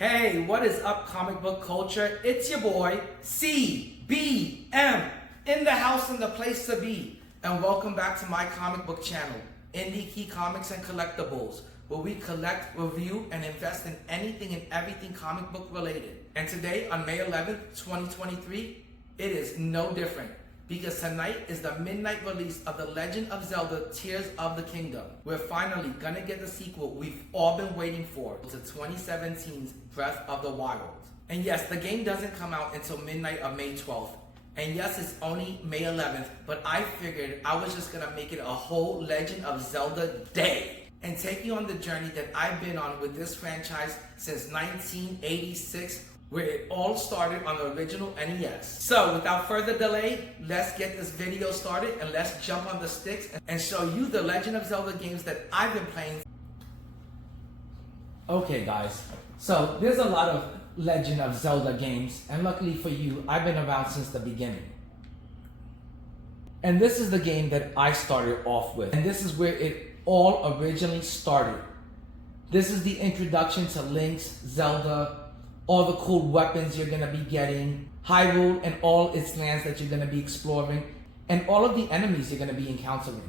Hey, what is up, comic book culture? It's your boy, CBM, in the house and the place to be. And welcome back to my comic book channel, Indie Key Comics and Collectibles, where we collect, review, and invest in anything and everything comic book related. And today, on May 11th, 2023, it is no different. Because tonight is the midnight release of The Legend of Zelda Tears of the Kingdom. We're finally gonna get the sequel we've all been waiting for to 2017's Breath of the Wild. And yes, the game doesn't come out until midnight of May 12th. And yes, it's only May 11th, but I figured I was just gonna make it a whole Legend of Zelda day and take you on the journey that I've been on with this franchise since 1986, where it all started on the original NES. So without further delay, let's get this video started and let's jump on the sticks and show you the Legend of Zelda games that I've been playing. Okay guys, so there's a lot of Legend of Zelda games, and luckily for you, I've been around since the beginning. And this is the game that I started off with, and this is where it all originally started. This is the introduction to Link's Zelda, all the cool weapons you're going to be getting, Hyrule and all its lands that you're going to be exploring, and all of the enemies you're going to be encountering.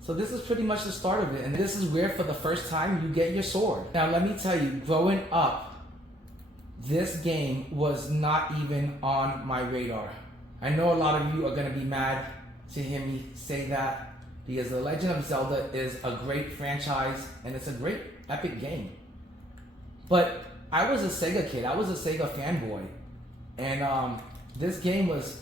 So this is pretty much the start of it, and this is where for the first time you get your sword. Now let me tell you, growing up, this game was not even on my radar. I know a lot of you are going to be mad to hear me say that, because The Legend of Zelda is a great franchise, and it's a great epic game. But I was a Sega kid. I was a Sega fanboy. And this game was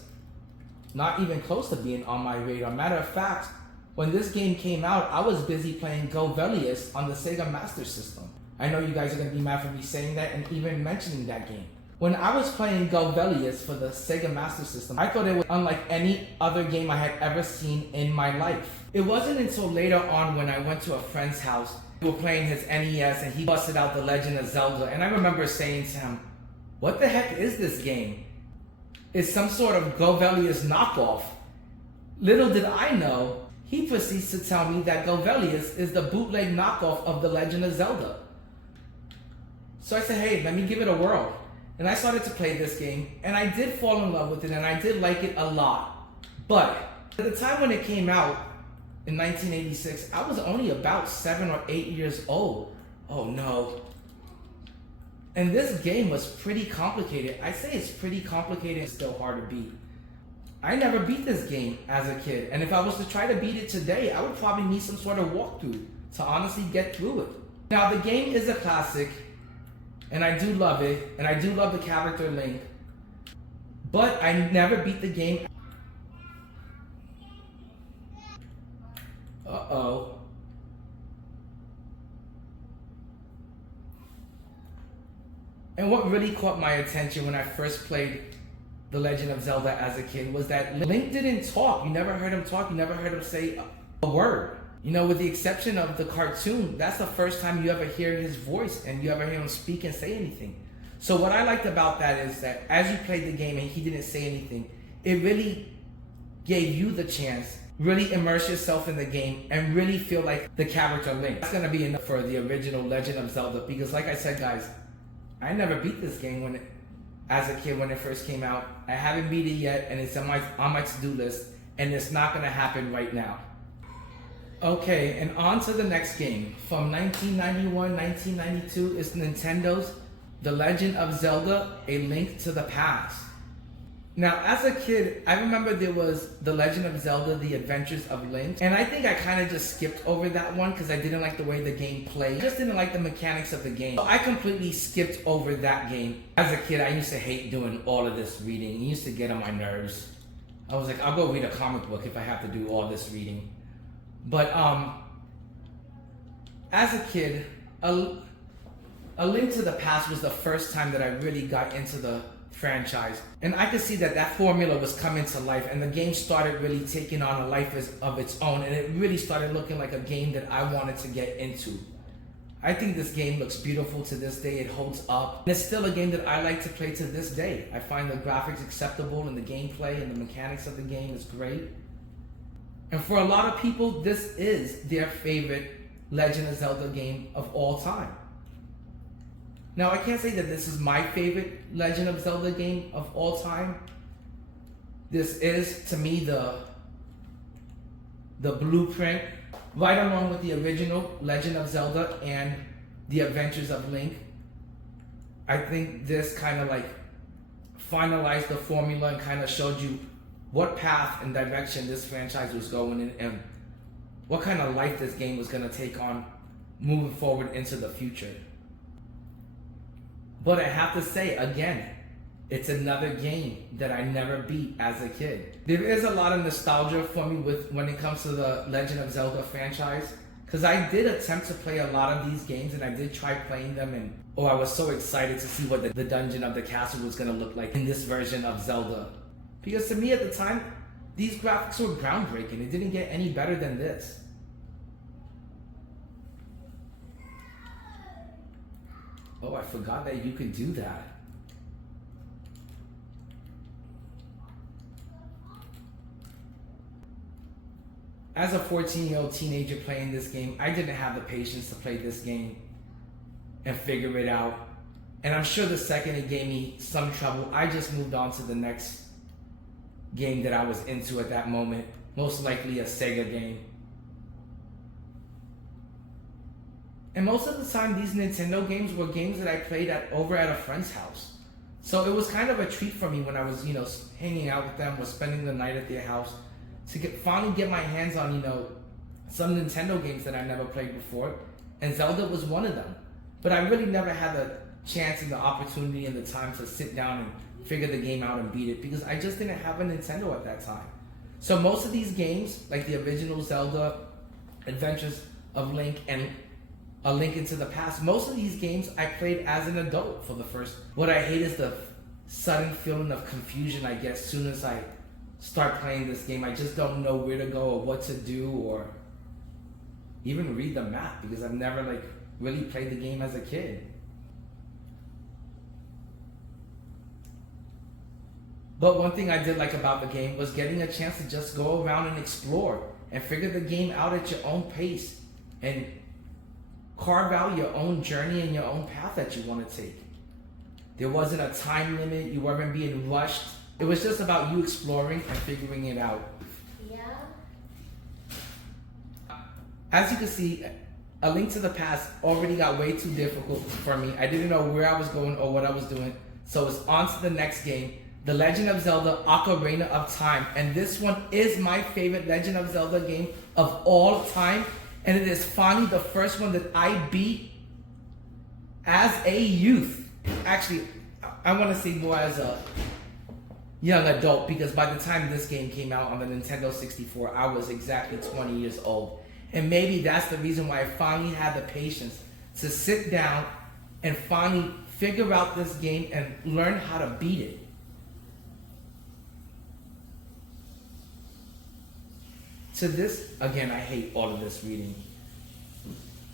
not even close to being on my radar. Matter of fact, when this game came out, I was busy playing Govelius on the Sega Master System. I know you guys are going to be mad for me saying that and even mentioning that game. When I was playing Govelius for the Sega Master System, I thought it was unlike any other game I had ever seen in my life. It wasn't until later on when I went to a friend's house. We were playing his NES and he busted out The Legend of Zelda, and I remember saying to him, what the heck is this game? It's some sort of Govelius knockoff. Little did I know, he proceeds to tell me that Govelius is the bootleg knockoff of The Legend of Zelda. So I said, hey, let me give it a whirl. And I started to play this game, and I did fall in love with it, and I did like it a lot. But at the time when it came out, in 1986, I was only about 7 or 8 years old. Oh no. And this game was pretty complicated. I say it's pretty complicated and still hard to beat. I never beat this game as a kid, and if I was to try to beat it today, I would probably need some sort of walkthrough to honestly get through it. Now the game is a classic, and I do love it, and I do love the character Link, but I never beat the game. Uh-oh. And what really caught my attention when I first played The Legend of Zelda as a kid was that Link didn't talk. You never heard him talk. You never heard him say a word. You know, with the exception of the cartoon, that's the first time you ever hear his voice and you ever hear him speak and say anything. So what I liked about that is that as you played the game and he didn't say anything, it really gave you the chance really immerse yourself in the game and really feel like the character Link. That's gonna be enough for the original Legend of Zelda, because like I said guys, I never beat this game as a kid when it first came out. I haven't beat it yet, and it's on my to-do list, and it's not gonna happen right now. Okay, and on to the next game. From 1991, 1992 is Nintendo's The Legend of Zelda, A Link to the Past. Now, as a kid, I remember there was The Legend of Zelda, The Adventures of Link, and I think I kind of just skipped over that one because I didn't like the way the game played. I just didn't like the mechanics of the game. So I completely skipped over that game. As a kid, I used to hate doing all of this reading. It used to get on my nerves. I was like, I'll go read a comic book if I have to do all this reading. But as a kid, A Link to the Past was the first time that I really got into the franchise, and I could see that that formula was coming to life, and the game started really taking on a life of its own, and it really started looking like a game that I wanted to get into. I think this game looks beautiful to this day. It holds up. It's still a game that I like to play to this day. I find the graphics acceptable, and the gameplay and the mechanics of the game is great. And for a lot of people, this is their favorite Legend of Zelda game of all time. Now, I can't say that this is my favorite Legend of Zelda game of all time. This is, to me, the blueprint, right along with the original Legend of Zelda and the Adventures of Link. I think this kind of like finalized the formula and kind of showed you what path and direction this franchise was going in and what kind of life this game was going to take on moving forward into the future. But I have to say, again, it's another game that I never beat as a kid. There is a lot of nostalgia for me when it comes to the Legend of Zelda franchise, because I did attempt to play a lot of these games and I did try playing them, and I was so excited to see what the dungeon of the castle was going to look like in this version of Zelda. Because to me at the time, these graphics were groundbreaking. It didn't get any better than this. Oh, I forgot that you could do that. As a 14-year-old teenager playing this game, I didn't have the patience to play this game and figure it out. And I'm sure the second it gave me some trouble, I just moved on to the next game that I was into at that moment, most likely a Sega game. And most of the time, these Nintendo games were games that I played over at a friend's house. So it was kind of a treat for me when I was, hanging out with them or spending the night at their house to finally get my hands on, some Nintendo games that I never played before. And Zelda was one of them. But I really never had the chance and the opportunity and the time to sit down and figure the game out and beat it because I just didn't have a Nintendo at that time. So most of these games, like the original Zelda, Adventures of Link, and A Link into the Past, most of these games I played as an adult for the first. What I hate is the sudden feeling of confusion I get as soon as I start playing this game. I just don't know where to go or what to do or even read the map because I've never really played the game as a kid. But one thing I did like about the game was getting a chance to just go around and explore and figure the game out at your own pace and carve out your own journey and your own path that you want to take. There wasn't a time limit, you weren't being rushed. It was just about you exploring and figuring it out. Yeah. As you can see, A Link to the Past already got way too difficult for me. I didn't know where I was going or what I was doing. So it's on to the next game, The Legend of Zelda Ocarina of Time. And this one is my favorite Legend of Zelda game of all time. And it is finally the first one that I beat as a youth. Actually, I want to say more as a young adult because by the time this game came out on the Nintendo 64, I was exactly 20 years old. And maybe that's the reason why I finally had the patience to sit down and finally figure out this game and learn how to beat it. To this, again, I hate all of this reading,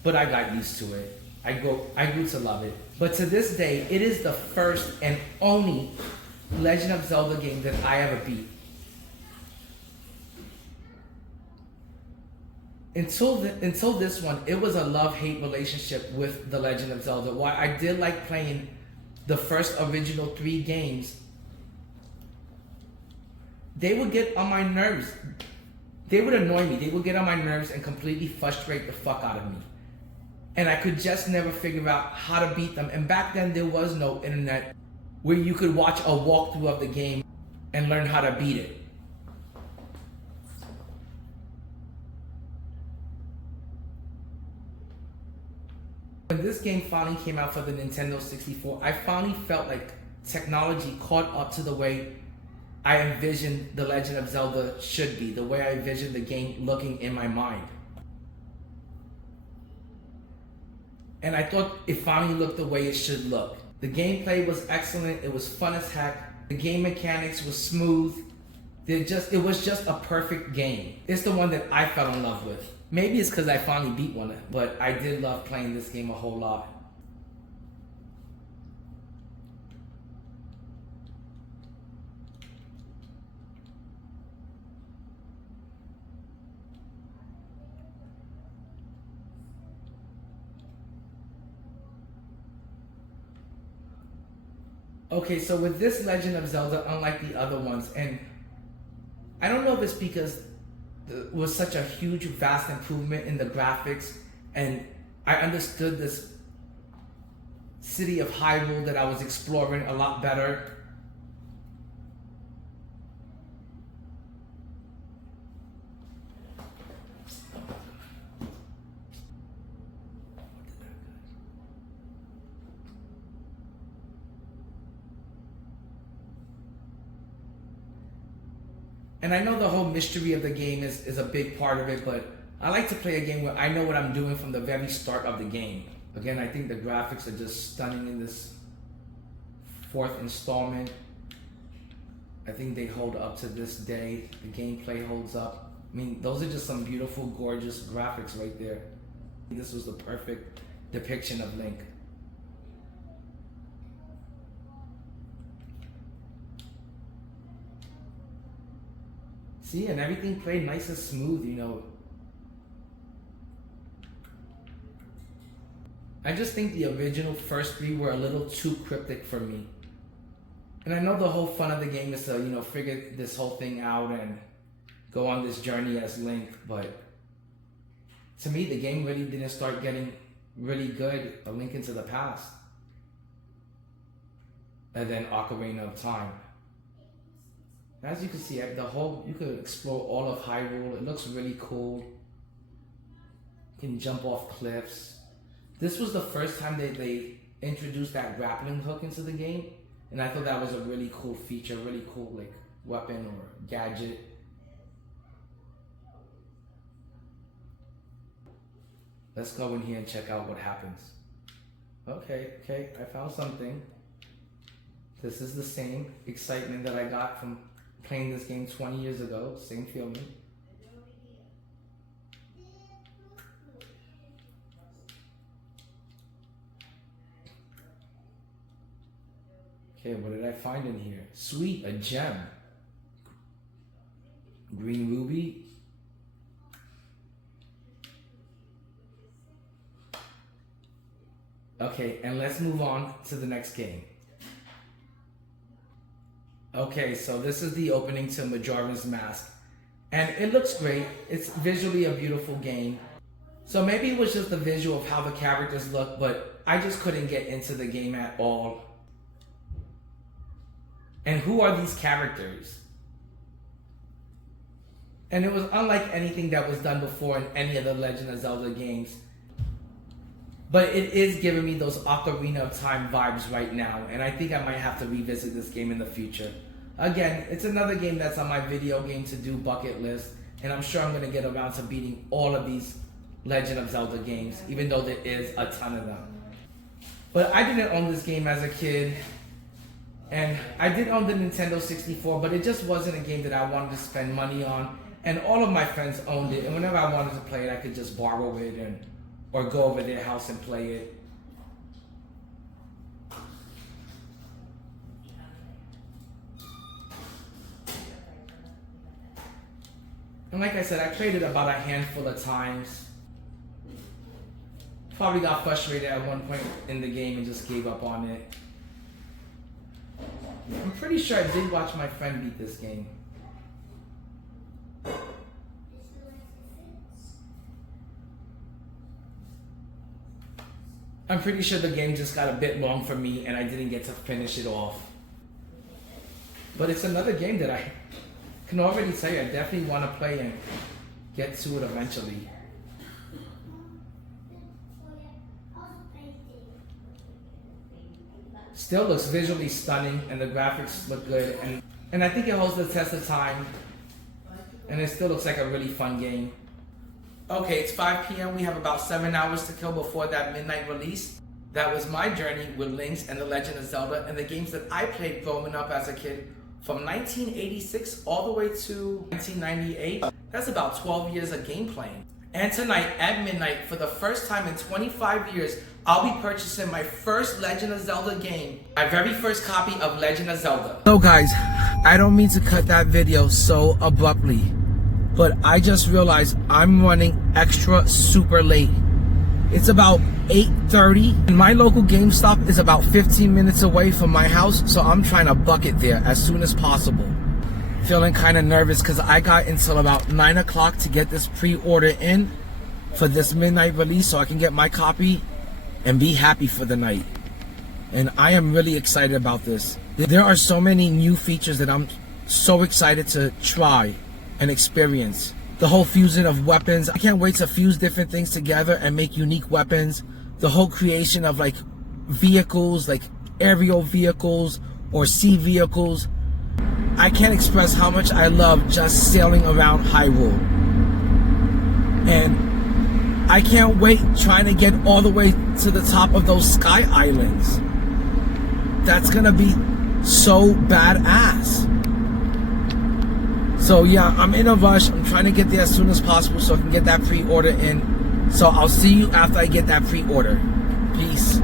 but I got used to it. I grew to love it. But to this day, it is the first and only Legend of Zelda game that I ever beat. Until this one, it was a love-hate relationship with The Legend of Zelda. While I did like playing the first original 3 games, they would get on my nerves. They would annoy me. They would get on my nerves and completely frustrate the fuck out of me. And I could just never figure out how to beat them. And back then, there was no internet where you could watch a walkthrough of the game and learn how to beat it. When this game finally came out for the Nintendo 64, I finally felt like technology caught up to the way I envisioned The Legend of Zelda should be, the way I envisioned the game looking in my mind. And I thought it finally looked the way it should look. The gameplay was excellent, it was fun as heck, the game mechanics was smooth, it was just a perfect game. It's the one that I fell in love with. Maybe it's because I finally beat one, but I did love playing this game a whole lot. Okay, so with this Legend of Zelda, unlike the other ones, and I don't know if it's because it was such a huge, vast improvement in the graphics, and I understood this city of Hyrule that I was exploring a lot better. And I know the whole mystery of the game is a big part of it, but I like to play a game where I know what I'm doing from the very start of the game. Again, I think the graphics are just stunning in this fourth installment. I think they hold up to this day. The gameplay holds up. I mean, those are just some beautiful, gorgeous graphics right there. This was the perfect depiction of Link. See, and everything played nice and smooth, you know. I just think the original first three were a little too cryptic for me. And I know the whole fun of the game is to, you know, figure this whole thing out and go on this journey as Link, but to me, the game really didn't start getting really good A Link into the Past. And then Ocarina of Time. As you can see, you could explore all of Hyrule. It looks really cool. You can jump off cliffs. This was the first time they introduced that grappling hook into the game, and I thought that was a really cool feature, really cool like weapon or gadget. Let's go in here and check out what happens. Okay, I found something. This is the same excitement that I got from playing this game 20 years ago, same feeling. Okay, what did I find in here? Sweet, a gem. Green ruby. Okay, and let's move on to the next game. Okay, so this is the opening to Majora's Mask. And it looks great. It's visually a beautiful game. So maybe it was just the visual of how the characters look, but I just couldn't get into the game at all. And who are these characters? And it was unlike anything that was done before in any of the Legend of Zelda games. But it is giving me those Ocarina of Time vibes right now, and I think I might have to revisit this game in the future. Again, it's another game that's on my video game to do bucket list, and I'm sure I'm going to get around to beating all of these Legend of Zelda games, even though there is a ton of them. But I didn't own this game as a kid, and I did own the Nintendo 64, but it just wasn't a game that I wanted to spend money on, and all of my friends owned it, and whenever I wanted to play it, I could just borrow it or go over their house and play it. And like I said, I played it about a handful of times. Probably got frustrated at one point in the game and just gave up on it. I'm pretty sure I did watch my friend beat this game. I'm pretty sure the game just got a bit long for me and I didn't get to finish it off. But it's another game that I can already tell you I definitely want to play and get to it eventually. Still looks visually stunning and the graphics look good, and I think it holds the test of time, and it still looks like a really fun game. Okay, it's 5 p.m. We have about 7 hours to kill before that midnight release. That was my journey with Link's and The Legend of Zelda and the games that I played growing up as a kid from 1986 all the way to 1998. That's about 12 years of gameplay. And tonight at midnight, for the first time in 25 years, I'll be purchasing my first Legend of Zelda game. My very first copy of Legend of Zelda. So guys, I don't mean to cut that video so abruptly, but I just realized I'm running extra super late. It's about 8:30, and my local GameStop is about 15 minutes away from my house, so I'm trying to book it there as soon as possible. Feeling kind of nervous because I got until about 9 o'clock to get this pre-order in for this midnight release so I can get my copy and be happy for the night. And I am really excited about this. There are so many new features that I'm so excited to try and experience. The whole fusion of weapons. I can't wait to fuse different things together and make unique weapons. The whole creation of like vehicles, like aerial vehicles or sea vehicles. I can't express how much I love just sailing around Hyrule. And I can't wait trying to get all the way to the top of those sky islands. That's gonna be so badass. So yeah, I'm in a rush. I'm trying to get there as soon as possible so I can get that pre-order in. So I'll see you after I get that pre-order. Peace.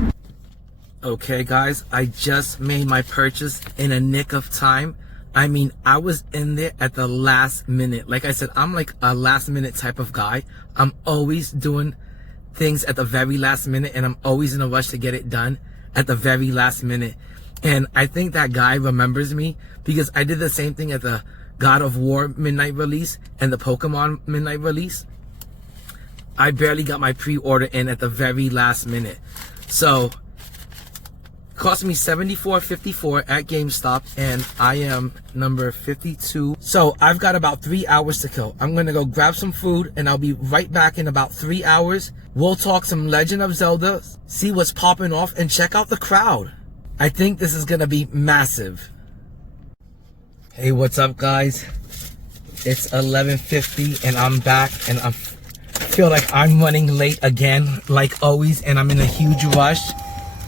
Okay guys, I just made my purchase in a nick of time. I mean, I was in there at the last minute. Like I said, I'm like a last minute type of guy. I'm always doing things at the very last minute, and I'm always in a rush to get it done at the very last minute. And I think that guy remembers me because I did the same thing at the God of War midnight release and the Pokemon midnight release. I barely got my pre-order in at the very last minute. So cost me $74.54 at GameStop, and I am number 52. So I've got about 3 hours to kill. I'm gonna go grab some food and I'll be right back in about 3 hours. We'll talk some Legend of Zelda, see what's popping off, and check out the crowd. I think this is gonna be massive. Hey, what's up guys? It's 11:50 and I'm back, and I feel like I'm running late again like always, and I'm in a huge rush.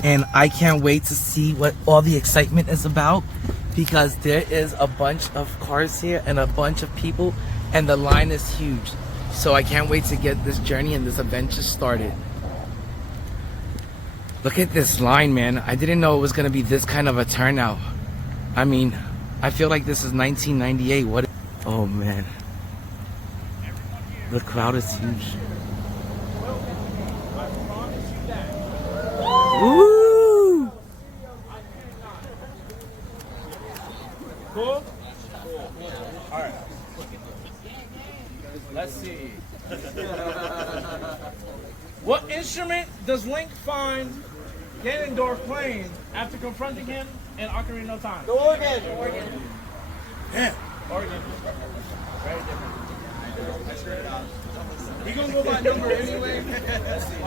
And I can't wait to see what all the excitement is about, because there is a bunch of cars here and a bunch of people, and the line is huge. So I can't wait to get this journey and this adventure started. Look at this line, man. I didn't know it was gonna be this kind of a turnout. I mean, I feel like this is 1998. What? Oh man, the crowd is huge. Woo! Cool? Alright. Let's see. What instrument does Link find Ganondorf playing after confronting him in Ocarina of Time? The organ. Yeah. Organ. Very different. We gonna go by number anyway. Let's see.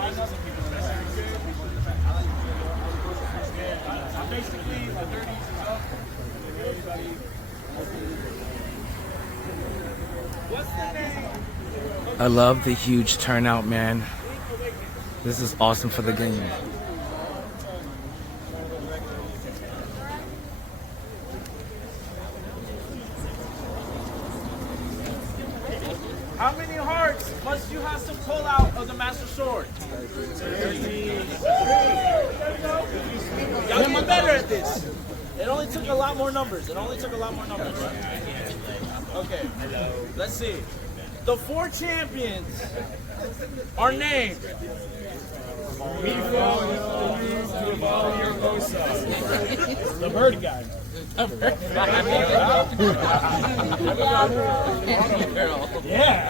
I'm basically a 30s is up. Everybody. What's the name? I love the huge turnout, man. This is awesome for the game. How many hearts must you have to pull out of the Master Sword? 13. Y'all get better at this. It only took a lot more numbers. Okay. Let's see. The 4 champions are named the bird guy. Yeah.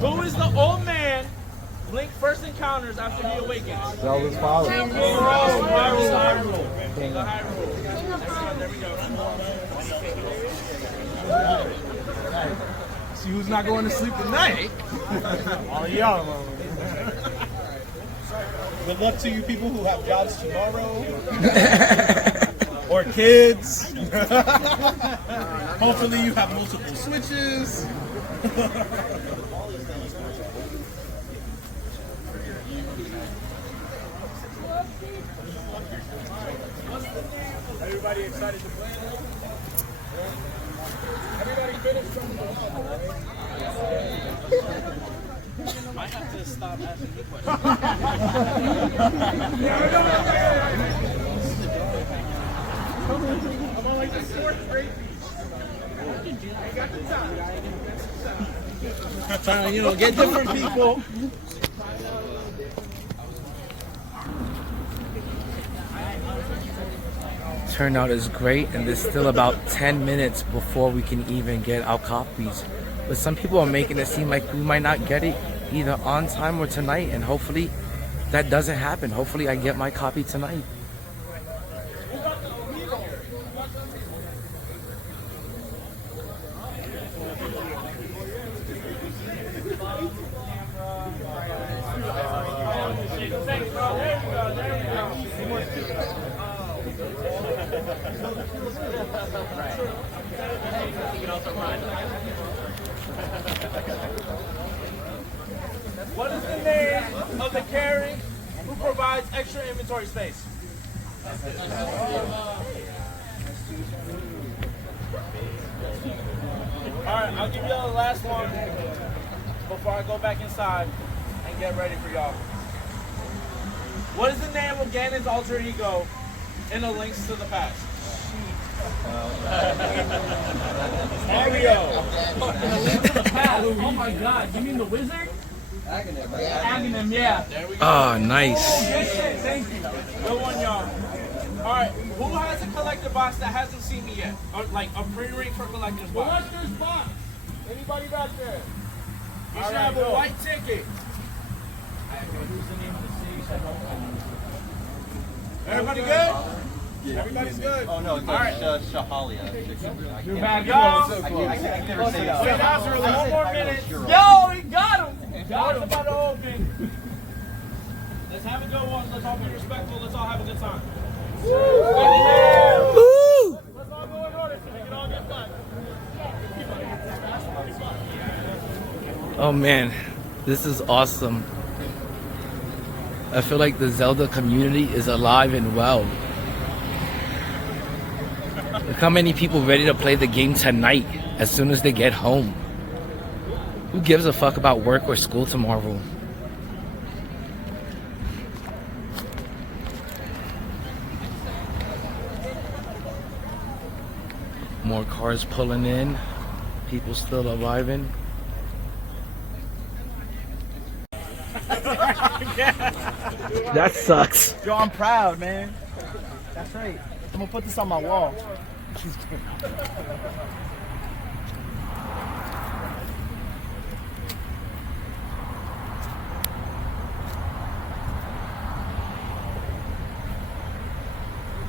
Who is the old man Link first encounters after he awakens? Zelda's father. Hyrule. There we go. See who's not going to sleep tonight? All y'all. Good luck to you people who have jobs tomorrow. Or kids. Hopefully you have multiple switches. Everybody excited to play? Everybody finished from the might have to stop asking you questions. I'm on like the 4th grade beach. Trying to, get different people. Turnout is great, and there's still about 10 minutes before we can even get our copies. But some people are making it seem like we might not get it either on time or tonight, and hopefully that doesn't happen. Hopefully I get my copy tonight. What is the name of the carry who provides extra inventory space? Alright, I'll give y'all the last one before I go back inside and get ready for y'all. What is the name of Ganon's alter ego in the Links to the Past? Mario! Oh my god, you mean the wizard? Aghanim, yeah. There we go. Oh, nice. Good shit, thank you. Good one, y'all. Alright, who has a collector box that hasn't seen me yet? Or like a pre-ring for collector's box? Collector's box. Anybody back there? You should have a white ticket. Everybody good? Everybody's good. Oh no, it's Shahalia. You're back. Y'all, I can never say that. wait out for one more minute. Yo, he got him. Got him. About to open. Let's have a good one. Let's all be respectful. Let's all have a good time. Woo! Let's all go in order so we can all get done. Oh man, this is awesome. I feel like the Zelda community is alive and well. Look how many people ready to play the game tonight as soon as they get home. Who gives a fuck about work or school tomorrow? More cars pulling in, people still arriving. That sucks. Yo, I'm proud, man. That's right. I'm gonna put this on my wall.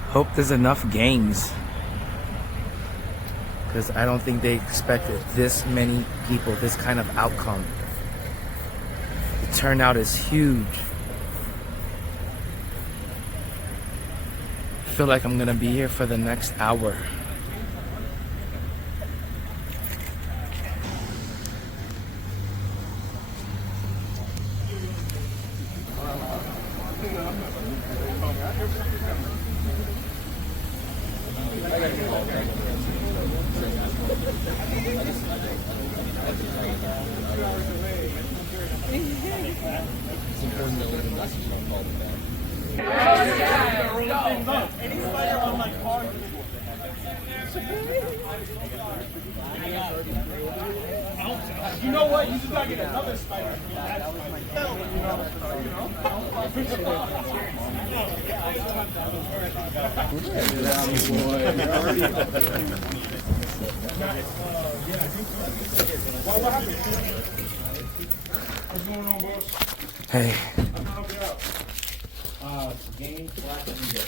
Hope there's enough games, because I don't think they expected this many people, this kind of outcome. The turnout is huge. I feel like I'm gonna be here for the next hour. You know what? You just gotta get another spider. What's going on, boss? Hey. I'm gonna help you out. Game black and good.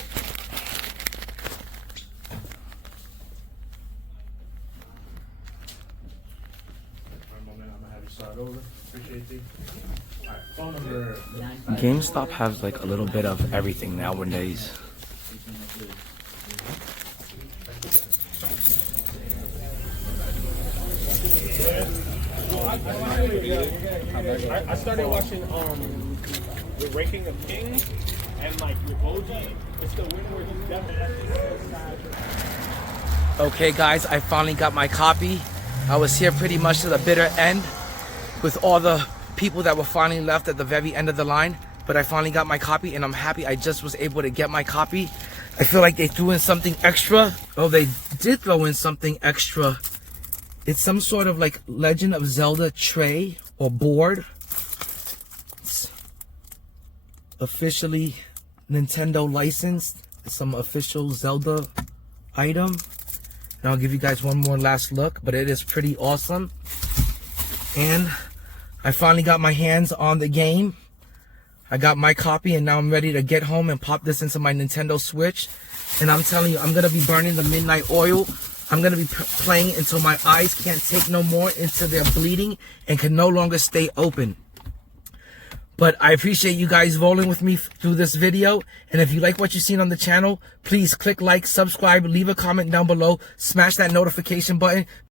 Start over. Appreciate you. All right, phone number. Gamestop has like a little bit of everything nowadays. I started watching the Ranking of Kings, and like with OG, it's the winner where he's definitely. Okay guys, I finally got my copy. I was here pretty much to the bitter end with all the people that were finally left at the very end of the line, but I finally got my copy and I'm happy I just was able to get my copy. I feel like they threw in something extra. Oh, they did throw in something extra It's some sort of like Legend of Zelda tray or board. It's officially Nintendo licensed. It's some official Zelda item. And I'll give you guys one more last look, but it is pretty awesome. And I finally got my hands on the game. I got my copy, and now I'm ready to get home and pop this into my Nintendo Switch. And I'm telling you, I'm going to be burning the midnight oil. I'm going to be playing until my eyes can't take no more, until they're bleeding and can no longer stay open. But I appreciate you guys rolling with me through this video. And if you like what you've seen on the channel, please click like, subscribe, leave a comment down below, smash that notification button.